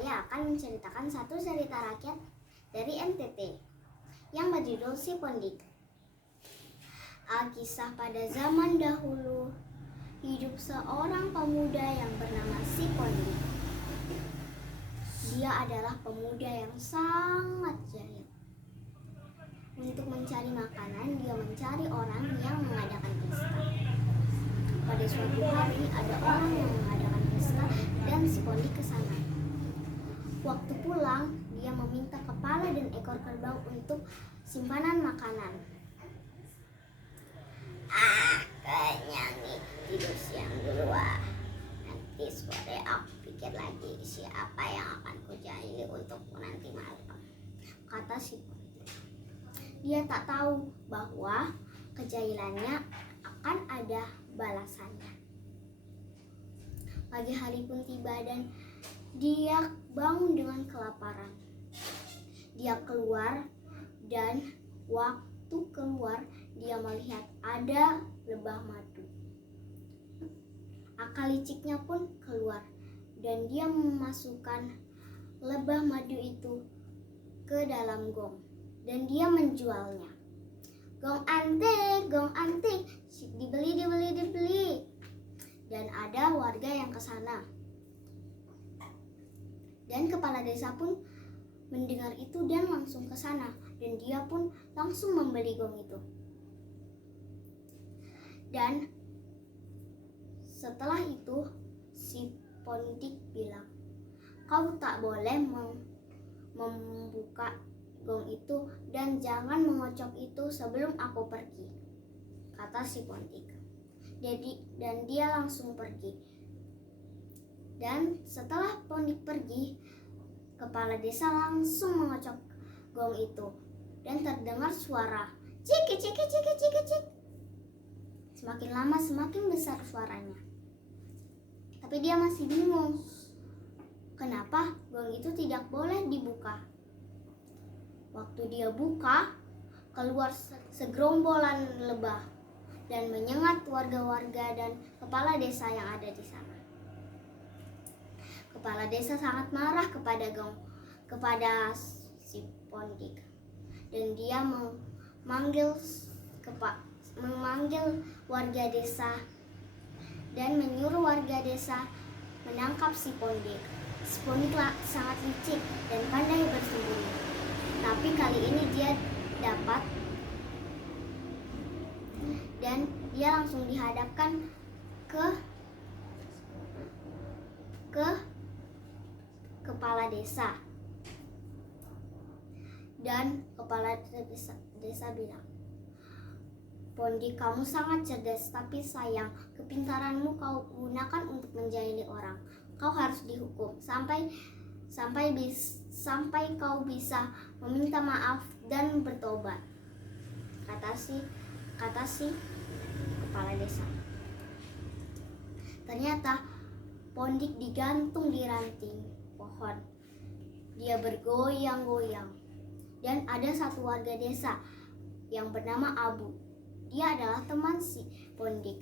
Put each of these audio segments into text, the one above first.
saya akan menceritakan satu cerita rakyat dari NTT yang berjudul Si Pondik. Kisah pada zaman dahulu, hidup seorang pemuda yang bernama Si Pondik. Dia adalah pemuda yang sangat jahil. Untuk mencari makanan, dia mencari orang yang mengadakan pesta. Pada suatu hari, ada orang yang mengadakan pesta dan Si Pondik ke sana. Waktu pulang, dia meminta kepala dan ekor kerbau untuk simpanan makanan. Kenyang nih, tidur siang dulu Nanti sore aku pikir lagi siapa yang akan kujahili untuk nanti malam, kata Si Pondik. Dia tak tahu bahwa kejahilannya akan ada balasannya. Pagi hari pun tiba dan dia bangun dengan kelaparan. Dia keluar dan waktu keluar dia melihat ada lebah madu. Akal liciknya pun keluar dan dia memasukkan lebah madu itu ke dalam gong dan dia menjualnya. Gong antik, dibeli. Dan ada warga yang ke sana. Dan kepala desa pun mendengar itu dan langsung ke sana dan dia pun langsung membeli gong itu. Dan setelah itu Si Pondik bilang, "Kau tak boleh membuka gong itu dan jangan mengocok itu sebelum aku pergi," kata Si Pondik. Dan dia langsung pergi. Dan setelah Pondik pergi, kepala desa langsung mengocok gong itu dan terdengar suara cik. Semakin lama semakin besar suaranya. Tapi dia masih bingung. Kenapa gong itu tidak boleh dibuka? Waktu dia buka, keluar segerombolan lebah dan menyengat warga-warga dan kepala desa yang ada di sana. Kepala desa sangat marah kepada Si Pondik dan dia memanggil warga desa dan menyuruh warga desa menangkap Si Pondik. Si Pondik sangat licik dan pandai bersembunyi. Tapi kali ini dia dapat dan dia langsung dihadapkan ke kepala desa. Dan kepala desa bilang, "Pondik, kamu sangat cerdas, tapi sayang kepintaranmu kau gunakan untuk menjahili orang. Kau harus dihukum sampai kau bisa meminta maaf dan bertobat," kata si kepala desa. Ternyata Pondik digantung di ranting pohon. Dia bergoyang-goyang. Dan ada satu warga desa yang bernama Abu. Dia adalah teman Si Pondik.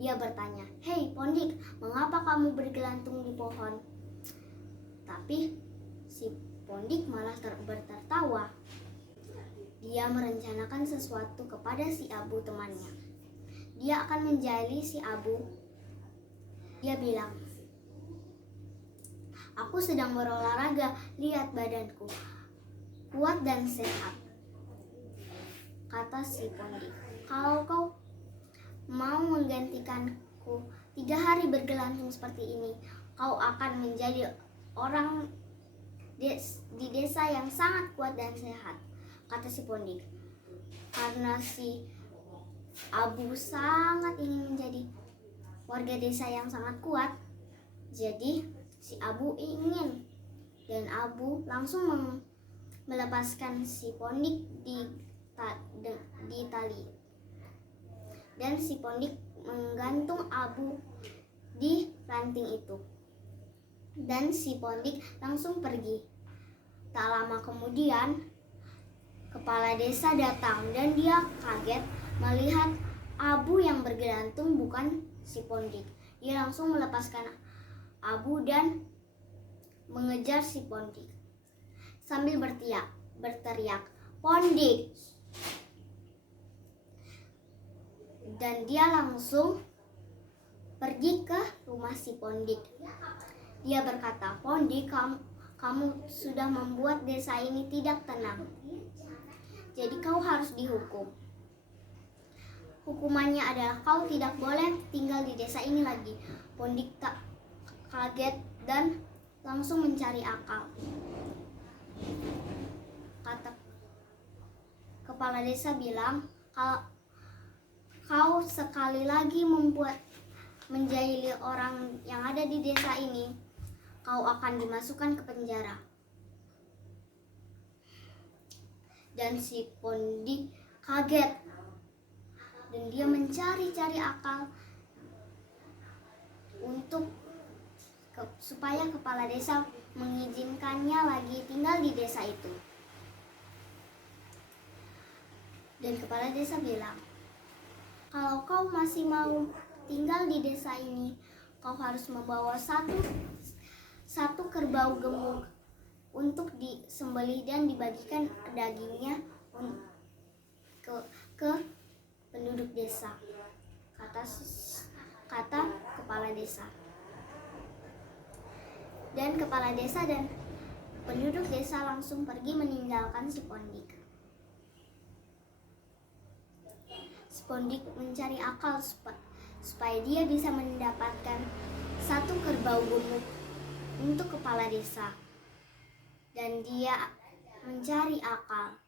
Dia bertanya, "Hei Pondik, mengapa kamu bergelantung di pohon?" Tapi Si Pondik malah tertawa. Dia merencanakan sesuatu kepada si Abu temannya. Dia akan menjahili si Abu. Dia bilang, "Aku sedang berolahraga, lihat badanku kuat dan sehat," kata Si Pondik. "Kalau kau mau menggantikanku 3 hari bergelantung seperti ini, kau akan menjadi orang di desa yang sangat kuat dan sehat," kata Si Pondik. Karena si Abu sangat ingin menjadi warga desa yang sangat kuat, jadi si Abu ingin, dan Abu langsung melepaskan Si Pondik di tali. Dan Si Pondik menggantung Abu di ranting itu. Dan Si Pondik langsung pergi. Tak lama kemudian, kepala desa datang dan dia kaget melihat Abu yang bergelantung bukan Si Pondik. Dia langsung melepaskan Abu dan mengejar si Pondik sambil berteriak, "Pondik!" Dan dia langsung pergi ke rumah si Pondik. Dia berkata, "Pondik, kamu sudah membuat desa ini tidak tenang. Jadi kau harus dihukum. Hukumannya adalah kau tidak boleh tinggal di desa ini lagi." Pondik tak kaget dan langsung mencari akal. Kata kepala desa bilang, "Kau sekali lagi menjahili orang yang ada di desa ini, kau akan dimasukkan ke penjara." Dan si Pondik kaget dan dia mencari-cari akal supaya kepala desa mengizinkannya lagi tinggal di desa itu. Dan kepala desa bilang, "Kalau kau masih mau tinggal di desa ini, kau harus membawa satu kerbau gemuk untuk disembelih dan dibagikan dagingnya ke penduduk desa," kata kepala desa. Dan kepala desa dan penduduk desa langsung pergi meninggalkan si Pondik. Si Pondik mencari akal supaya dia bisa mendapatkan satu kerbau gemuk untuk kepala desa. Dan dia mencari akal.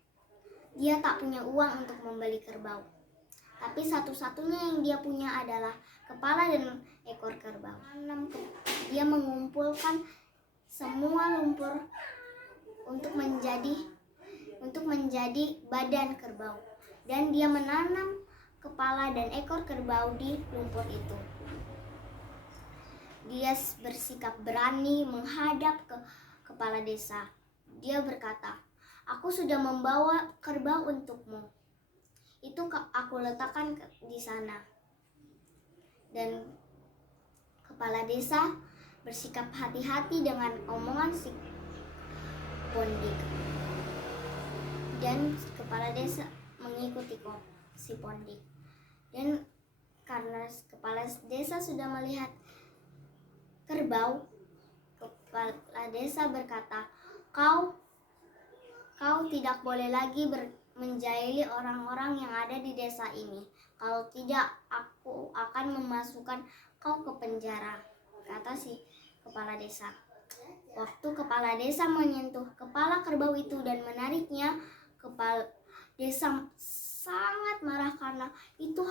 Dia tak punya uang untuk membeli kerbau. Tapi satu-satunya yang dia punya adalah kepala dan ekor kerbau. Dia mengumpulkan semua lumpur untuk menjadi badan kerbau. Dan dia menanam kepala dan ekor kerbau di lumpur itu. Dia bersikap berani menghadap ke kepala desa. Dia berkata, "Aku sudah membawa kerbau untukmu. Itu aku letakkan di sana." Dan kepala desa bersikap hati-hati dengan omongan si Pondik. Dan kepala desa mengikuti si Pondik. Dan karena kepala desa sudah melihat kerbau, kepala desa berkata, Kau tidak boleh lagi menjahili orang-orang yang ada di desa ini. Kalau tidak, aku akan memasukkan kau ke penjara," kata si kepala desa. Waktu kepala desa menyentuh kepala kerbau itu dan menariknya, kepala desa sangat marah karena itu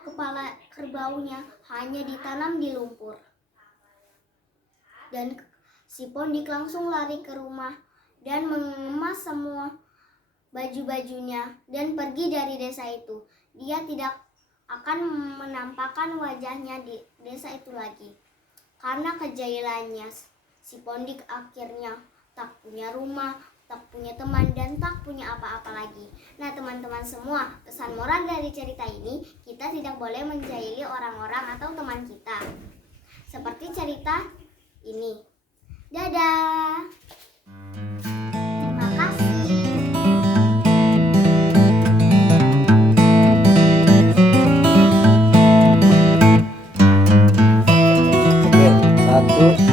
kepala kerbaunya hanya ditanam di lumpur. Dan si Pondik langsung lari ke rumah dan mengemas semua baju-bajunya dan pergi dari desa itu. Dia tidak akan menampakkan wajahnya di desa itu lagi. Karena kejailannya, si Pondik akhirnya tak punya rumah, tak punya teman, dan tak punya apa-apa lagi. Nah teman-teman semua, pesan moral dari cerita ini, kita tidak boleh menjahili orang-orang atau teman kita. Seperti cerita ini. Dadah. Terima kasih. Oke, 1